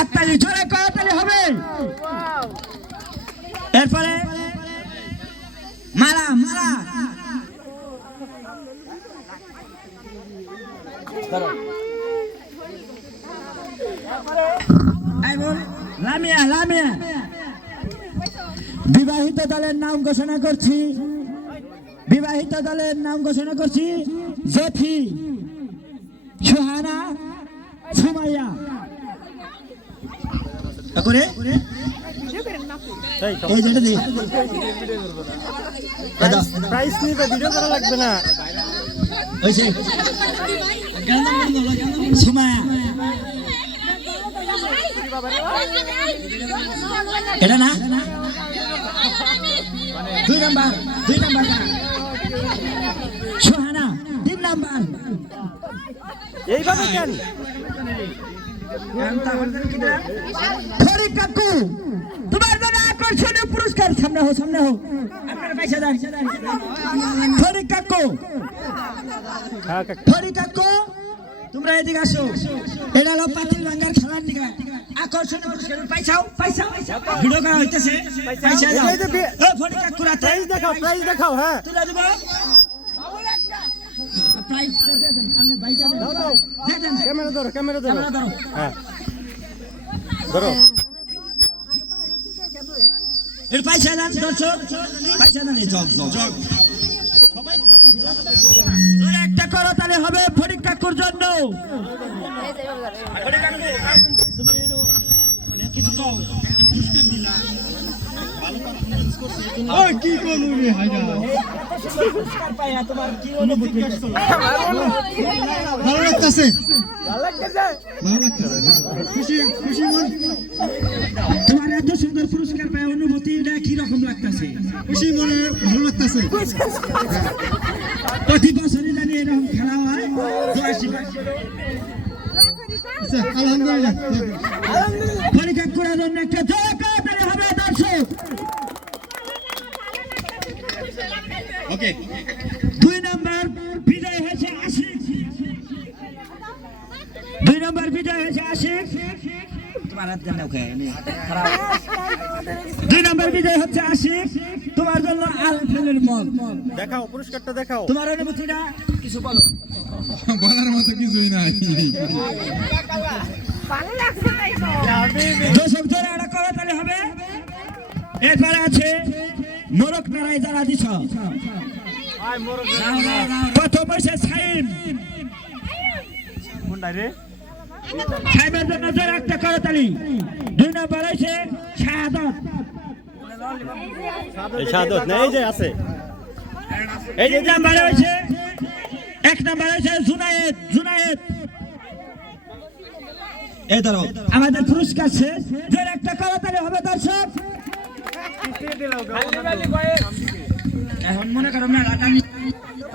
আত্মালি জোরে করতালি হবে। এরপরে মালা মালা লামিয়া লামিয়া। বিবাহিত দলের নাম ঘোষণা করছি, বিবাহিত দলের নাম ঘোষণা করছি জেফি, সুহানা, সুমাইয়া। করে এই যেটা দি প্রাইস নিবে, ভিডিও করা লাগবে না। ওইছে সুমাইয়া এটা না 2 নাম্বার, 2 নাম্বার সুহানা 3 নাম্বার। এইভাবে কেন খড়ি কাকু তোমার জন্য আকর্ষণীয় পুরস্কার। সামনে হো সামনে হো, আপনারা পয়সা দেন। খড়ি কাকু, খড়ি কাকু তোমরা এদিকে আসো। এটা হলো পাতিল ভাঙ্গার খেলার দিকে আকর্ষণীয় পুরস্কার। পয়সাও পয়সাও ভিডিও করা হইতেছে, পয়সা দাও। এ খড়ি কাকু রাতে প্রাইস দেখাও, প্রাইস দেখাও। হ্যাঁ তুলে দেব প্রাইস দেন, আপনি বাইটা দেন। দাও দাও, দেন ক্যামেরা ধরো, ক্যামেরা ধরো। ক্যামেরা ধরো। হ্যাঁ ধরো। এর পয়সা দেন দর্শক, পয়সা দেন। এই জগ জগ জগ তোরা একটা করো তাহলে হবে ফরিদ কাকুর জন্য। কিছু কও, পুরস্কার দিলা ওই কি করলু রে হাইরা পুরস্কার পাইয়া তোমার কি অনুভূতি? ভালো লাগতেছে, ভালো লাগতেছে, ভালো লাগতেছে, খুশি খুশি মন। তোমার এত সুন্দর পুরস্কার পাওয়া অনুভূতিটা কি রকম লাগতেছে? খুশি মনে ভালো লাগতেছে। প্রতি বছরই জানি এরকম খেলা হয়। আচ্ছা আলহামদুলিল্লাহ। পরীক্ষা করার জন্য একটা জয় করতে হবে দর্শক। ওকে 2 নাম্বার বিজয় হয়েছে আশিক, 2 নাম্বার বিজয় হয়েছে আশিক। তোমার হাত দেন ওকে খারাপ। 2 নাম্বার বিজয় হচ্ছে আশিক, তোমার জন্য আলফেলের মল। দেখাও পুরস্কারটা দেখাও। তোমার অনুভূতিটা কিছু বলো। বলার মতো কিছুই নাই। দর্শক জোরে একটা করে তাহলে হবে। এরপরে আছে মোরক নারায় যারা দিছ। প্রথম হয়েছে সাইম, সাইমের জন্য জোরে একটা করে তালি। 2 নম্বর হয়েছে শাহাদত, এই শাহাদত না, এই যে আছে, এই যে 3 নম্বর হয়েছে 1 নম্বর হয়েছে জুনায়েদ। জুনায়েদ এই ধরো আমাদের পুরস্কার শেষ। জোরে একটা করে তালি হবে দর্শক। এখন মনে করো না